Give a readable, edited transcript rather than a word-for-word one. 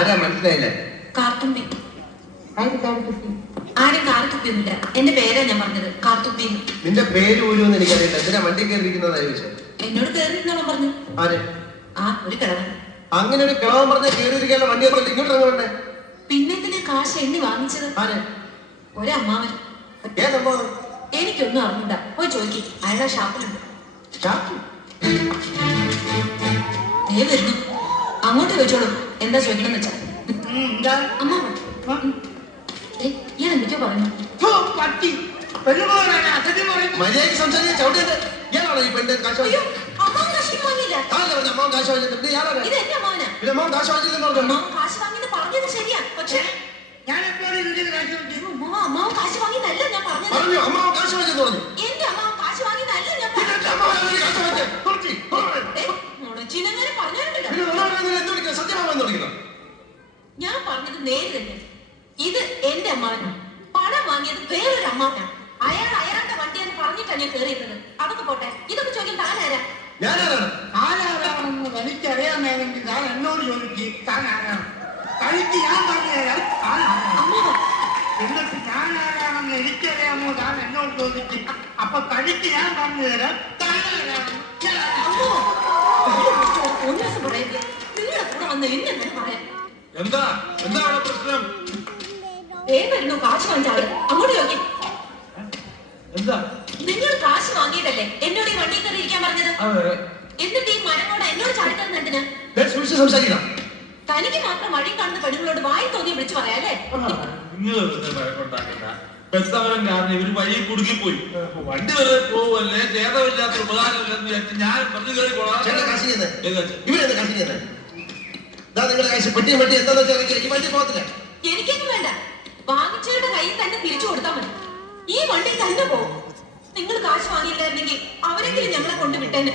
ആരാ മനസ്സിലായില്ലേ? കാർത്തുമ്പി. ആരും കാർത്തുപ്പിയൊന്നുമില്ല. എന്റെ പേരാ ഞാൻ പറഞ്ഞത്, കാർത്തുപ്പി. നിന്റെ പേര് പോലും എനിക്കറിയില്ല. എന്തിനാ വണ്ടി കയറിയിരിക്കുന്നതായി ചോദിച്ചത്? എന്നോട് കയറിയിരുന്നോളം പറഞ്ഞു. ആര്? ആ ഒരു കിഴവൻ. അങ്ങനെ ഒരു കിഴവൻ പറഞ്ഞ കയറിയിരിക്കാനുള്ള വണ്ടി ഒന്നും ഇങ്ങോട്ട് ഇറങ്ങണ്ടേ? പിന്നെ എന്തിനാ കാശ് എണ്ണി വാങ്ങിച്ചത്? ആര്? ഒരമ്മാവൻ. ഏതമ്മാവൻ? എനിക്കൊന്നും അറിഞ്ഞൂടാ. പോയി ചോദിക്കും, അയാളെ ഷാപ്പിലുണ്ട്. വരുന്നു, അങ്ങോട്ട് ചോദിച്ചോളൂ. എന്താ ചോദിക്കണം വെച്ചാ. അമ്മാവൻ ഞാൻ എന്തൊക്കെയോ പറഞ്ഞു. മര്യാദയ്ക്ക് സംസാരിക്കാൻ ചവിട്ടിയത് ഇയാളാണോ? ഈ പെണ്ണ് കാശ് അയ്യോ, അമ്മാവൻ കാശ് വാങ്ങിയില്ല. അമ്മാവൻ കാശ് വാങ്ങിച്ചിട്ടുണ്ട്. ഇയാളാണ് ഇത് എന്റെ അമ്മാവനാ. പിന്നെ അമ്മാവൻ കാശ് വാങ്ങിച്ചില്ലെന്ന് പറഞ്ഞു. അമ്മാവൻ കാശ് വാങ്ങിയെന്ന് പറഞ്ഞത് ശരിയാ. പക്ഷേ അമ്മാവൻ കാശ് വാങ്ങിയതല്ല ഞാൻ പറഞ്ഞത്. പറഞ്ഞു അമ്മാവൻ കാശ് വാങ്ങിച്ചെന്ന് പറഞ്ഞു. എന്റെ അമ്മാവൻ കാശ് വാങ്ങിയതല്ല ഞാൻ പറഞ്ഞത്. ചിന്നങ്ങനെ പറഞ്ഞിട്ടുണ്ടല്ലോ. സത്യമാണെന്ന് വിളിക്കണം. ഞാൻ പറഞ്ഞത് നേര് തന്നെ. ഇത് എന്റെ അമ്മാവനാണ്. പണം വാങ്ങിയത് വേറൊരു അമ്മാവനാണ്. അയാൾ അയാളുടെ വണ്ടിയെന്ന് പറഞ്ഞിട്ടാണ് ഞാൻ കയറിയിരുന്നത്. അതൊക്കെ പോട്ടെ, ഇതൊക്കെ ചോദിക്കാൻ താനാരാ? ആരാണെന്ന് എനിക്കറിയാമെങ്കിൽ താൻ എന്നോട് ചോദിച്ച് താൻ ആരാണ്? തനിക്ക് ഞാൻ പറഞ്ഞുതരാം അമ്മാവൻ. എന്നിട്ട് ഞാൻ ആരാണെന്ന് എനിക്കറിയാമോ താൻ എന്നോട് ചോദിച്ച്. അപ്പൊ തനിക്ക് ഞാൻ പറഞ്ഞുതരാം താൻ ആരാണെന്ന്. ഒരു ദിവസം പറയരുത്. നിങ്ങളുടെ കൂടെ വന്ന് എന്നെ പറയാം. എന്താ എന്താണ് പ്രശ്നം? വരുന്നു കാശ് വാങ്ങിച്ചാള്. അങ്ങോട്ട് ചോദിക്കും. എന്താ നിങ്ങൾ കാശ് വാങ്ങിയിട്ടല്ലേ എന്നോട് ഈ വണ്ടിയിൽ കയറി ഇരിക്കാൻ പറഞ്ഞത്? എന്നിട്ട് ഈ മരങ്ങോട് എന്നോട് ചാടിത്തന്നെ എന്തിനാ? സംസാരിക്കണം. തനിക്ക് മാത്രം വഴി കാണുന്ന പെണ്ണുങ്ങളോട് വായി തോന്നി വിളിച്ചു പറയാല്ലേ? നിങ്ങൾ ബസ്സമരം കാരണം ഇവര് വഴി കുടുങ്ങിപ്പോയി. വണ്ടി വരെ പോവല്ലേ, ചേതമില്ലാത്ത ഉപകാരമില്ലെന്ന് വിചാരിച്ച് ഞാൻ പറഞ്ഞു കയറി പോകാം. എനിക്കൊന്നും വേണ്ട. വാങ്ങിച്ചവരുടെ കയ്യിൽ തന്നെ തിരിച്ചു കൊടുത്താൽ മതി. ഈ വണ്ടി തന്നെ പോകും. നിങ്ങൾ കാശ് വാങ്ങിയില്ലായിരുന്നെങ്കിൽ അവരെങ്കിലും ഞങ്ങളെ കൊണ്ടുവിട്ടേനെ.